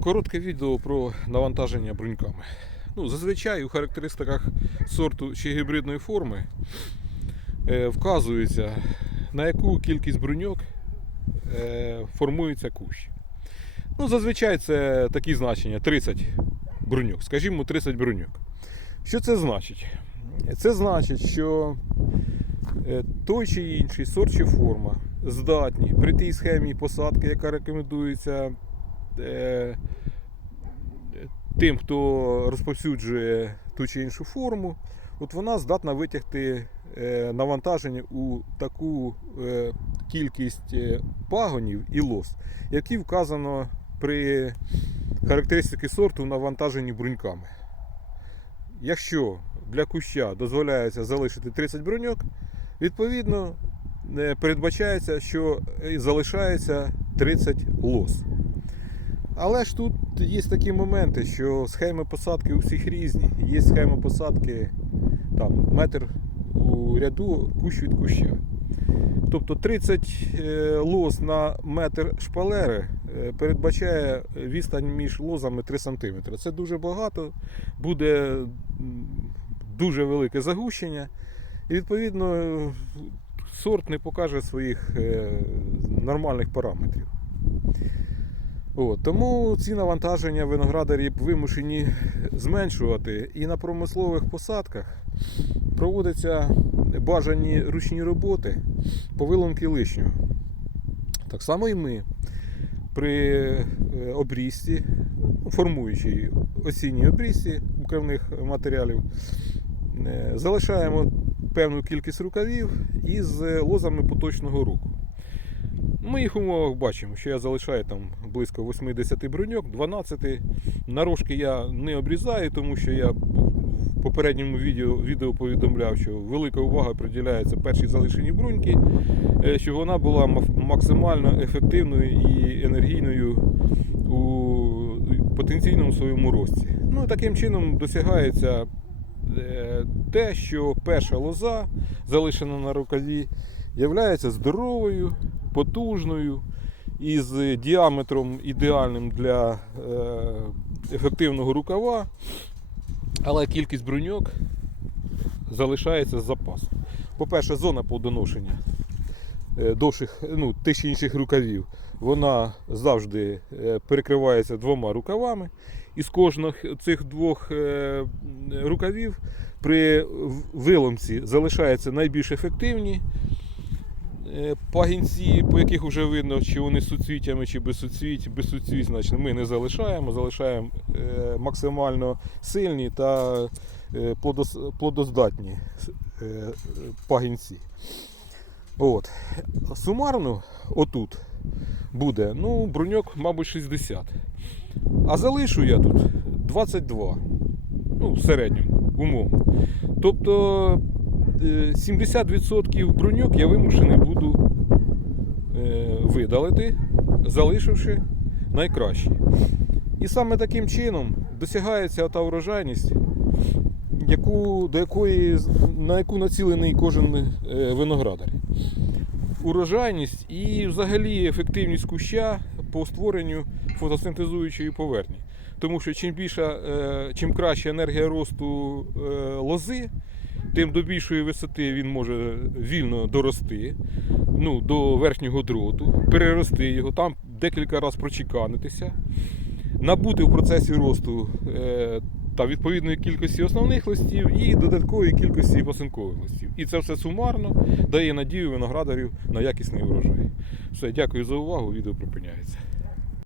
Коротке відео про навантаження бруньками. Ну, зазвичай у характеристиках сорту чи гібридної форми е, вказується, на яку кількість бруньок е, формується кущ. Ну, зазвичай це такі значення 30 бруньок, скажімо, 30 бруньок. Що це значить? Це значить, що е, той чи інший сорт чи форма здатні при тій схемі посадки, яка рекомендується тим, хто розповсюджує ту чи іншу форму, от вона здатна витягти е, навантаження у таку е, кількість е, пагонів і лос, які вказано при характеристики сорту навантаженні бруньками. Якщо для куща дозволяється залишити 30 бруньок, відповідно е, передбачається, що залишається 30 лос. Але ж тут є такі моменти, що схеми посадки у всіх різні. Є схема посадки там, метр у ряду кущ від куща. Тобто 30 е, лоз на метр шпалери е, передбачає відстань між лозами 3 см. Це дуже багато, буде дуже велике загущення. І відповідно сорт не покаже своїх е, нормальних параметрів. От, тому ці навантаження виноградарі вимушені зменшувати. І на промислових посадках проводяться бажані ручні роботи по виломки лишнього. Так само і ми при е, обрізці, формуючій осінній обрізці укривних матеріалів, е, залишаємо певну кількість рукавів із лозами поточного року. В моїх умовах бачимо, що я залишаю там близько 80 бруньок, 12 нарожки я не обрізаю, тому що я в попередньому відео, відео повідомляв, що велика увага приділяється першій залишеній бруньки, е, щоб вона була максимально ефективною і енергійною у потенційному своєму рості. Ну таким чином досягається е, те, що перша лоза, залишена на рукаві, являється здоровою, потужною із діаметром ідеальним для е, ефективного рукава, але кількість бруньок залишається з запасом. По-перше, зона плодоношення е, довших, ну, тих інших рукавів, вона завжди е, перекривається двома рукавами. І з кожних цих двох рукавів при виломці залишаються найбільш ефективні пагінці, по яких вже видно, чи вони з суцвіттями, чи без суцвіть. Значить, ми не залишаємо, залишаємо е, максимально сильні та е, плодоздатні е, пагінці. От. Сумарно отут буде ну, бруньок, мабуть, 60. А залишу я тут 22. Ну, в середньому, умовно. Тобто е, 70% бруньок я вимушений буду е, видалити, залишивши найкращі. І саме таким чином досягається та врожайність, яку, до якої, на яку націлений кожен е, виноградар. Урожайність і взагалі ефективність куща по створенню фотосинтезуючої поверхні. Тому що чим більша, е, чим краща енергія росту лози, тим до більшої висоти він може вільно дорости ну, до верхнього дроту, перерости його, там декілька разів прочеканитися, набути в процесі росту е, та відповідної кількості основних листів і додаткової кількості пасинкових листів. І це все сумарно дає надію виноградарів на якісний урожай. Все, дякую за увагу. Відео припиняється.